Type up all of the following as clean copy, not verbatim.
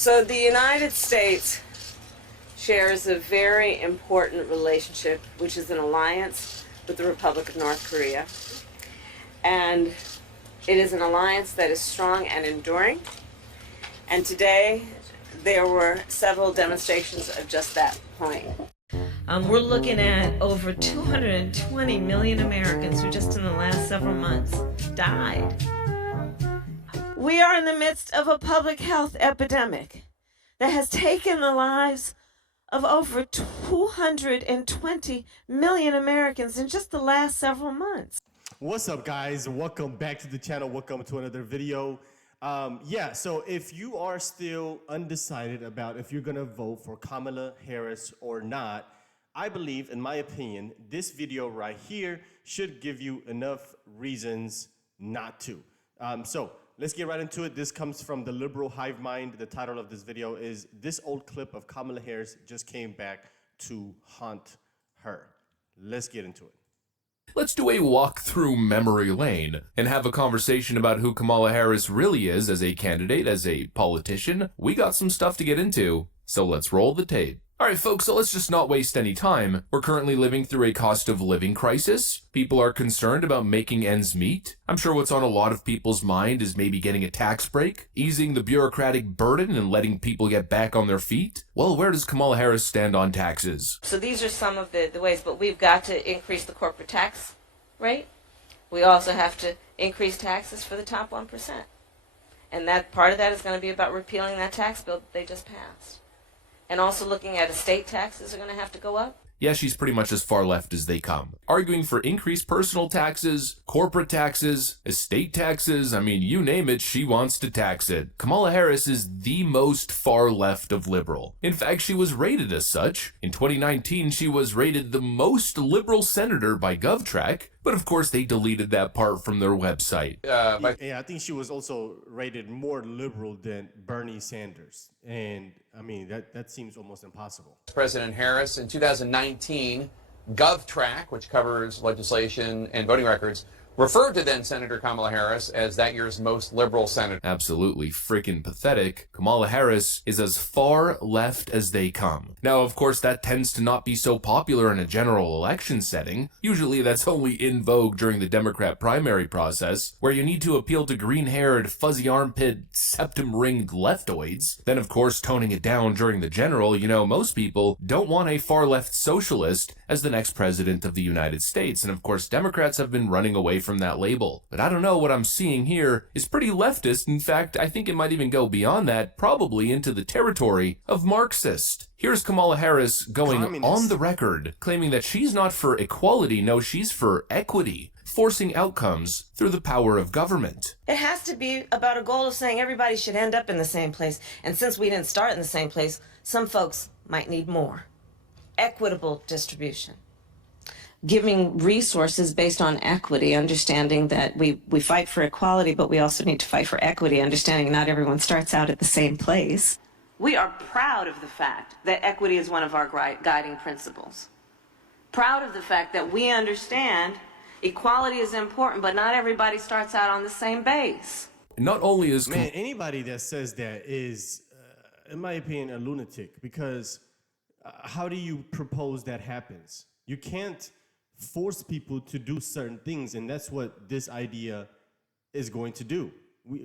So the United States shares a very important relationship, which is an alliance with the Republic of North Korea. And it is an alliance that is strong and enduring. And today, there were several demonstrations of just that point. We're looking at over 220 million Americans who just in the last several months died. We are in the midst of a public health epidemic that has taken the lives of over 220 million Americans in just the last several months. What's up, guys? Welcome back to the channel. Welcome to another video. So if you are still undecided about if you're gonna vote for Kamala Harris or not, I believe, in my opinion, this video right here should give you enough reasons not to. So let's get right into it. This comes from the Liberal Hive Mind. The title of this video is "This Old Clip of Kamala Harris Just Came Back to Haunt Her." Let's get into it. Let's do a walk through memory lane and have a conversation about who Kamala Harris really is as a candidate, as a politician. We got some stuff to get into, so let's roll the tape. Alright folks, so let's just not waste any time. We're currently living through a cost of living crisis. People are concerned about making ends meet. I'm sure what's on a lot of people's mind is maybe getting a tax break, easing the bureaucratic burden and letting people get back on their feet. Well, where does Kamala Harris stand on taxes? So these are some of the ways, but we've got to increase the corporate tax rate. We also have to increase taxes for the top 1%. And that part of that is going to be about repealing that tax bill that they just passed. And also looking at estate taxes are going to have to go up. Yeah, she's pretty much as far left as they come. Arguing for increased personal taxes, corporate taxes, estate taxes, I mean, you name it, she wants to tax it. Kamala Harris is the most far left of liberal. In fact, she was rated as such. In 2019, she was rated the most liberal senator by GovTrack, but of course they deleted that part from their website. Yeah, I think she was also rated more liberal than Bernie Sanders. And I mean, that seems almost impossible. President Harris in 2019, GovTrack, which covers legislation and voting records, referred to then Senator Kamala Harris as that year's most liberal senator. Absolutely freaking pathetic. Kamala Harris is as far left as they come. Now, of course, that tends to not be so popular in a general election setting. Usually that's only in vogue during the Democrat primary process, where you need to appeal to green-haired, fuzzy armpit, septum-ringed leftoids. Then, of course, toning it down during the general, you know, most people don't want a far-left socialist as the next president of the United States. And of course, Democrats have been running away from that label. But I don't know, what I'm seeing here is pretty leftist. In fact, I think it might even go beyond that, probably into the territory of Marxist. Here's Kamala Harris going on the record, claiming that she's not for equality, no, she's for equity, forcing outcomes through the power of government. It has to be about a goal of saying everybody should end up in the same place. And since we didn't start in the same place, some folks might need more. Equitable distribution. Giving resources based on equity, understanding that we fight for equality, but we also need to fight for equity, understanding not everyone starts out at the same place. We are proud of the fact that equity is one of our guiding principles. Proud of the fact that we understand equality is important, but not everybody starts out on the same base. Not only is... Man, anybody that says that is, in my opinion, a lunatic, because how do you propose that happens? You can't force people to do certain things, and that's what this idea is going to do.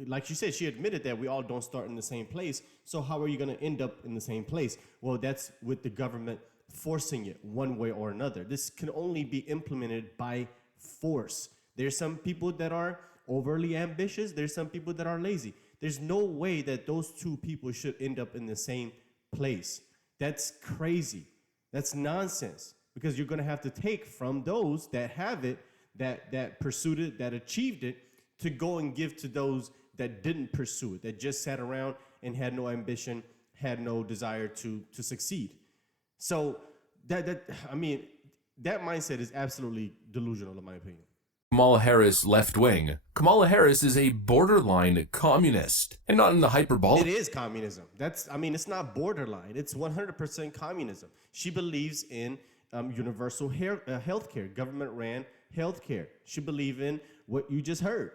Like she said, she admitted that we all don't start in the same place, so how are you going to end up in the same place? Well, that's with the government forcing it one way or another. This can only be implemented by force. There's some people that are overly ambitious, there's some people that are lazy. There's no way that those two people should end up in the same place. That's crazy. That's nonsense. Because you're going to have to take from those that have it, that pursued it, that achieved it, to go and give to those that didn't pursue it, that just sat around and had no ambition, had no desire to succeed. So that mindset is absolutely delusional, in my opinion. Kamala Harris left wing. Kamala Harris is a borderline communist, and not in the hyperbole. It is communism. It's not borderline. It's 100% communism. She believes in universal health care, government-ran health care. She believes in what you just heard,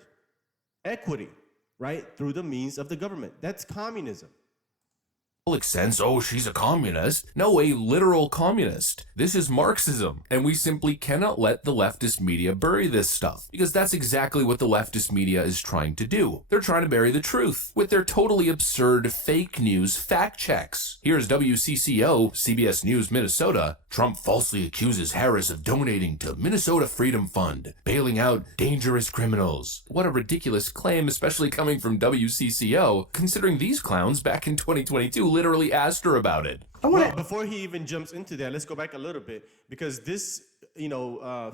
equity, right, through the means of the government. That's communism. sense, oh, she's a communist. No, a literal communist. This is Marxism, and we simply cannot let the leftist media bury this stuff, because that's exactly what the leftist media is trying to do. They're trying to bury the truth with their totally absurd fake news fact checks. Here's WCCO, CBS News, Minnesota. Trump falsely accuses Harris of donating to Minnesota Freedom Fund, bailing out dangerous criminals. What a ridiculous claim, especially coming from WCCO, considering these clowns back in 2022 literally asked her about it. Well, before he even jumps into that, let's go back a little bit, because this,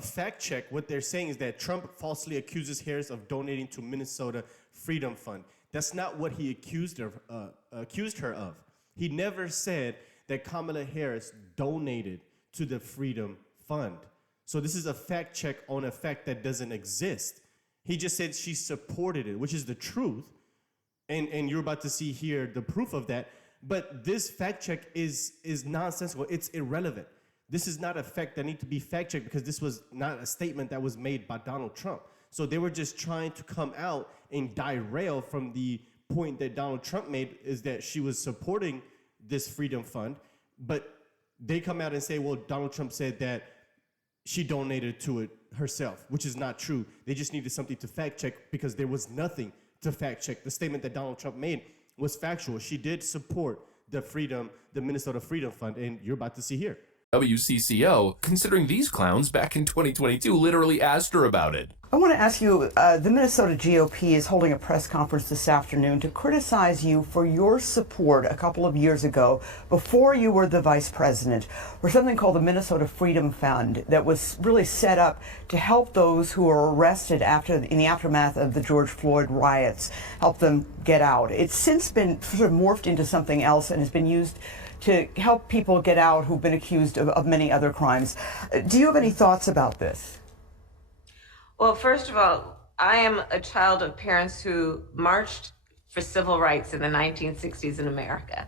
fact check, what they're saying is that Trump falsely accuses Harris of donating to Minnesota Freedom Fund. That's not what he accused her of. He never said that Kamala Harris donated to the Freedom Fund. So this is a fact check on a fact that doesn't exist. He just said she supported it, which is the truth. And you're about to see here the proof of that. But this fact check is nonsensical. It's irrelevant. This is not a fact that need to be fact checked, because this was not a statement that was made by Donald Trump. So they were just trying to come out and derail from the point that Donald Trump made, is that she was supporting this Freedom Fund. But they come out and say, well, Donald Trump said that she donated to it herself, which is not true. They just needed something to fact check, because there was nothing to fact check. The statement that Donald Trump made was factual. She did support the Minnesota Freedom Fund, and you're about to see here. WCCO, considering these clowns back in 2022 literally asked her about it. I want to ask you, the Minnesota GOP is holding a press conference this afternoon to criticize you for your support a couple of years ago, before you were the vice president, for something called the Minnesota Freedom Fund that was really set up to help those who were arrested in the aftermath of the George Floyd riots, help them get out. It's since been sort of morphed into something else and has been used to help people get out who've been accused of many other crimes. Do you have any thoughts about this? Well, first of all, I am a child of parents who marched for civil rights in the 1960s in America.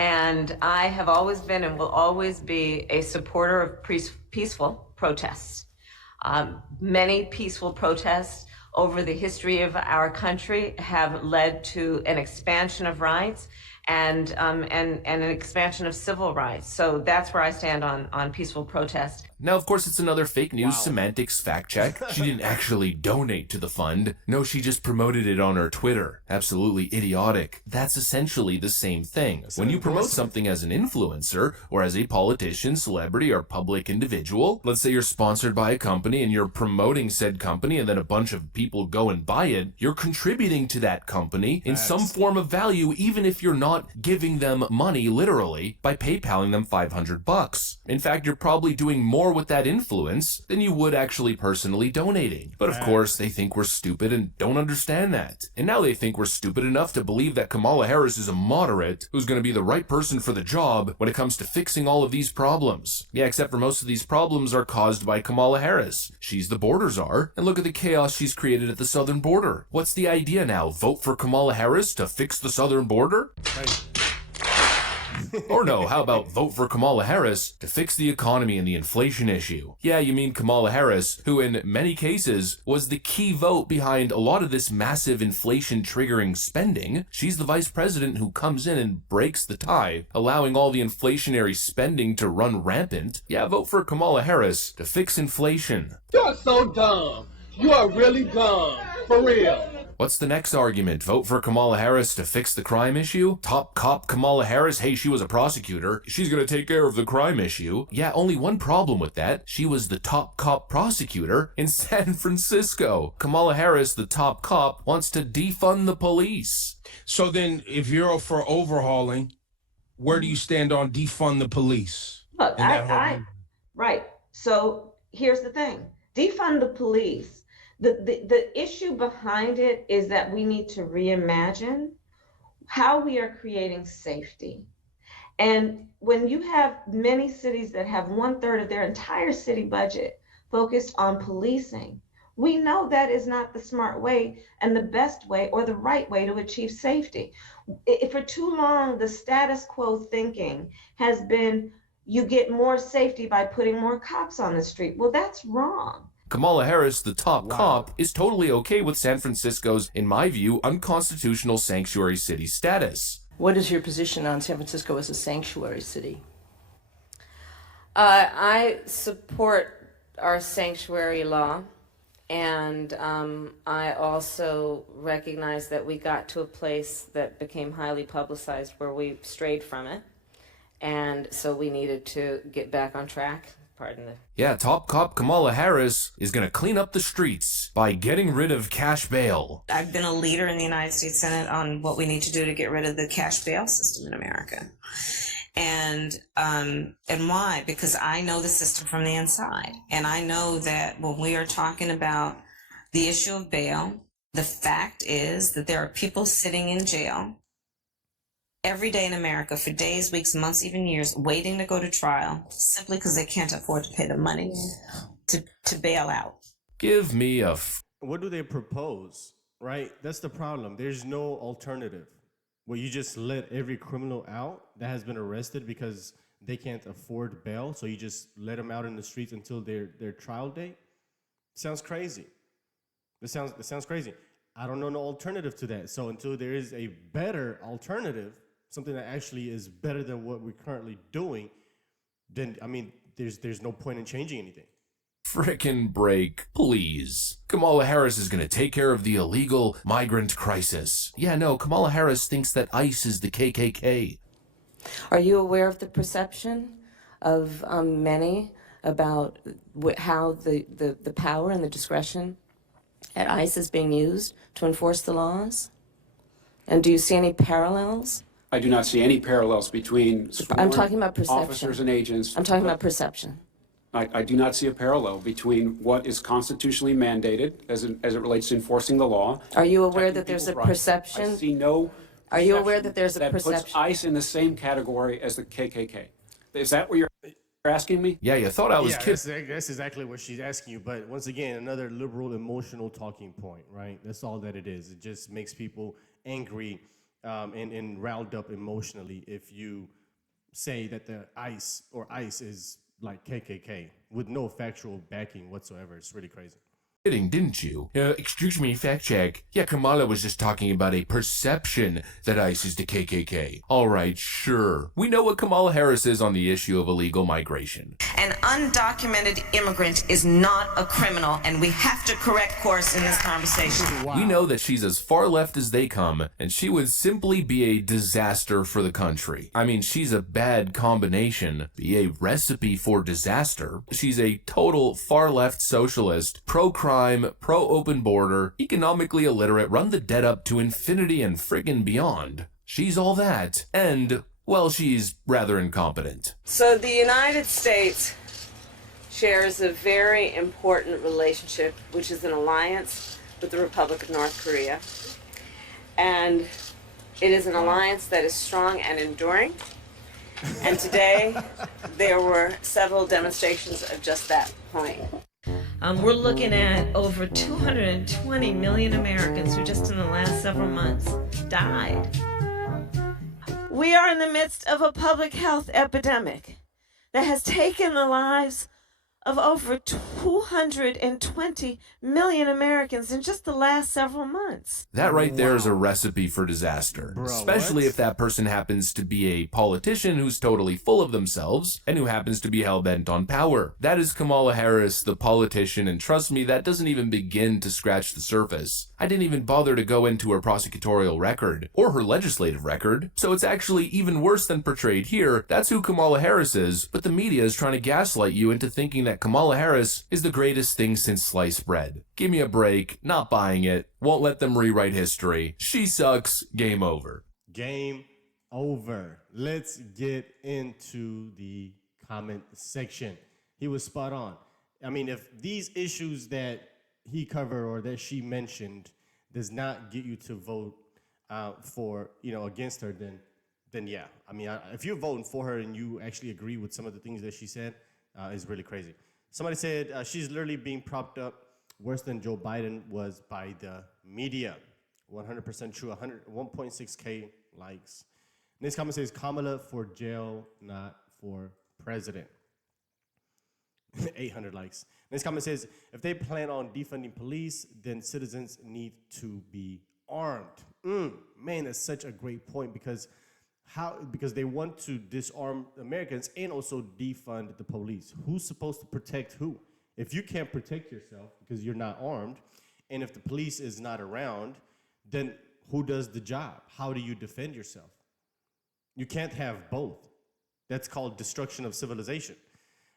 And I have always been and will always be a supporter of peaceful protests. Many peaceful protests over the history of our country have led to an expansion of rights and an expansion of civil rights. So that's where I stand on peaceful protest. Now, of course, it's another fake news semantics fact check. She didn't actually donate to the fund. No, she just promoted it on her Twitter. Absolutely idiotic. That's essentially the same thing. When you promote something as an influencer, or as a politician, celebrity, or public individual, let's say you're sponsored by a company and you're promoting said company, and then a bunch of people go and buy it, you're contributing to that company in some form of value, even if you're not giving them money, literally, by PayPaling them $500. In fact, you're probably doing more with that influence than you would actually personally donating. But of course, they think we're stupid and don't understand that. And now they think we're stupid enough to believe that Kamala Harris is a moderate who's going to be the right person for the job when it comes to fixing all of these problems. Yeah, except for most of these problems are caused by Kamala Harris. She's the border czar, and look at the chaos she's created at the southern border. What's the idea now? Vote for Kamala Harris to fix the southern border? Or no, how about vote for Kamala Harris to fix the economy and the inflation issue? Yeah, you mean Kamala Harris, who in many cases was the key vote behind a lot of this massive inflation-triggering spending. She's the vice president who comes in and breaks the tie, allowing all the inflationary spending to run rampant. Yeah, vote for Kamala Harris to fix inflation. You're so dumb. You are really dumb. For real. What's the next argument? Vote for Kamala Harris to fix the crime issue? Top cop Kamala Harris? Hey, she was a prosecutor. She's gonna take care of the crime issue. Yeah, only one problem with that. She was the top cop prosecutor in San Francisco. Kamala Harris, the top cop, wants to defund the police. So then, if you're for overhauling, where do you stand on defund the police? Look, right. So here's the thing. Defund the police. The issue behind it is that we need to reimagine how we are creating safety. And when you have many cities that have 1/3 of their entire city budget focused on policing, we know that is not the smart way and the best way or the right way to achieve safety. For too long, the status quo thinking has been you get more safety by putting more cops on the street. Well, that's wrong. Kamala Harris, the top cop, is totally okay with San Francisco's, in my view, unconstitutional sanctuary city status. What is your position on San Francisco as a sanctuary city? I support our sanctuary law, and I also recognize that we got to a place that became highly publicized where we strayed from it, and so we needed to get back on track. Pardon the... Yeah, top cop Kamala Harris is gonna clean up the streets by getting rid of cash bail. I've been a leader in the United States Senate on what we need to do to get rid of the cash bail system in America. And why? Because I know the system from the inside. And I know that when we are talking about the issue of bail, the fact is that there are people sitting in jail every day in America for days, weeks, months, even years, waiting to go to trial simply because they can't afford to pay the money to bail out. Give me a What do they propose, right? That's the problem. There's no alternative. Where you just let every criminal out that has been arrested because they can't afford bail, so you just let them out in the streets until their trial date? Sounds crazy. It sounds crazy. I don't know no alternative to that. So until there is a better alternative, something that actually is better than what we're currently doing, then I mean, there's no point in changing anything. frickin' break, please. Kamala Harris is gonna take care of the illegal migrant crisis. Yeah, no, Kamala Harris thinks that ICE is the KKK. Are you aware of the perception of many about how the power and the discretion at ICE is being used to enforce the laws? And do you see any parallels? I do not see any parallels between I'm talking about perception. officers and agents. I'm talking about perception. I do not see a parallel between what is constitutionally mandated as it relates to enforcing the law. Are you aware that there's a People's rights. perception? I see no. Are you aware that there's a that perception? puts ICE in the same category as the KKK? Is that what you're asking me? Yeah, you thought I was kidding. That's exactly what she's asking you. But once again, another liberal emotional talking point, right? That's all that it is. It just makes people angry and riled up emotionally if you say that the ICE is like KKK with no factual backing whatsoever. It's really crazy. Kidding, didn't you? Excuse me, fact check. Yeah, Kamala was just talking about a perception that ICE is the KKK. All right, sure. We know what Kamala Harris is on the issue of illegal migration. An undocumented immigrant is not a criminal, and we have to correct course in this conversation. Wow. We know that she's as far left as they come, and she would simply be a disaster for the country. I mean, she's a bad combination, be a recipe for disaster. She's a total far left socialist, pro-crime, pro-open border, economically illiterate, run the debt up to infinity and friggin' beyond. She's all that, and, well, she's rather incompetent. So the United States shares a very important relationship, which is an alliance with the Republic of North Korea. And it is an alliance that is strong and enduring. And today, there were several demonstrations of just that point. We're looking at over 220 million Americans who just in the last several months died. We are in the midst of a public health epidemic that has taken the lives of over 220 million Americans in just the last several months. That right there is a recipe for disaster. Bro, especially what? if that person happens to be a politician who's totally full of themselves and who happens to be hell-bent on power. That is Kamala Harris, the politician, and trust me, that doesn't even begin to scratch the surface. I didn't even bother to go into her prosecutorial record or her legislative record, so it's actually even worse than portrayed here. That's who Kamala Harris is, but the media is trying to gaslight you into thinking that Kamala Harris is the greatest thing since sliced bread. Give me a break, not buying it, won't let them rewrite history. She sucks, game over. Game over. Let's get into the comment section. He was spot on. I mean, if these issues that he covered or that she mentioned does not get you to vote for, against her, then yeah. I mean, if you're voting for her and you actually agree with some of the things that she said, it's really crazy. Somebody said she's literally being propped up worse than Joe Biden was by the media. 100% true. 1.6K likes. Next comment says Kamala for jail, not for president. 800 likes. Next comment says if they plan on defunding police, then citizens need to be armed. Man, that's such a great point because How? Because they want to disarm Americans and also defund the police. Who's supposed to protect who? If you can't protect yourself because you're not armed, and if the police is not around, then who does the job? How do you defend yourself? You can't have both. That's called destruction of civilization.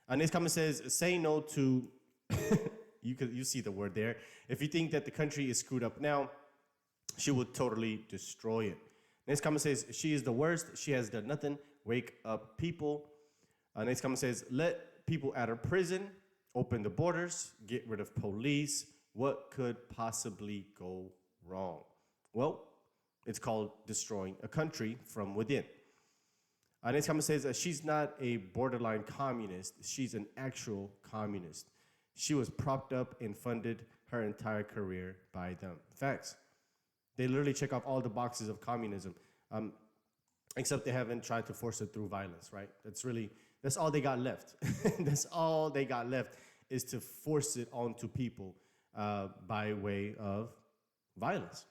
Next comment says, say no to, you see the word there. If you think that the country is screwed up now, she will totally destroy it. Next comment says, she is the worst. She has done nothing. Wake up, people. Next comment says, let people out of prison, open the borders, get rid of police. What could possibly go wrong? Well, it's called destroying a country from within. Next comment says that she's not a borderline communist. She's an actual communist. She was propped up and funded her entire career by them. Facts. They literally check off all the boxes of communism, except they haven't tried to force it through violence, right? That's all they got left. That's all they got left is to force it onto people by way of violence.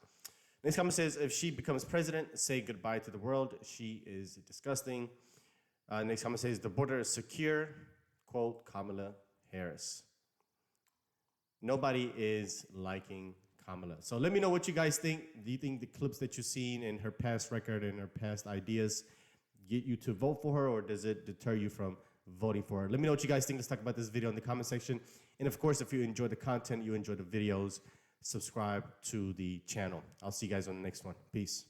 Next comment says, if she becomes president, say goodbye to the world. She is disgusting. Next comment says, the border is secure. Quote, Kamala Harris. Nobody is liking Kamala. So let me know what you guys think. Do you think the clips that you've seen and her past record and her past ideas get you to vote for her, or does it deter you from voting for her? Let me know what you guys think. Let's talk about this video in the comment section. And of course, if you enjoy the content, you enjoy the videos, subscribe to the channel. I'll see you guys on the next one. Peace.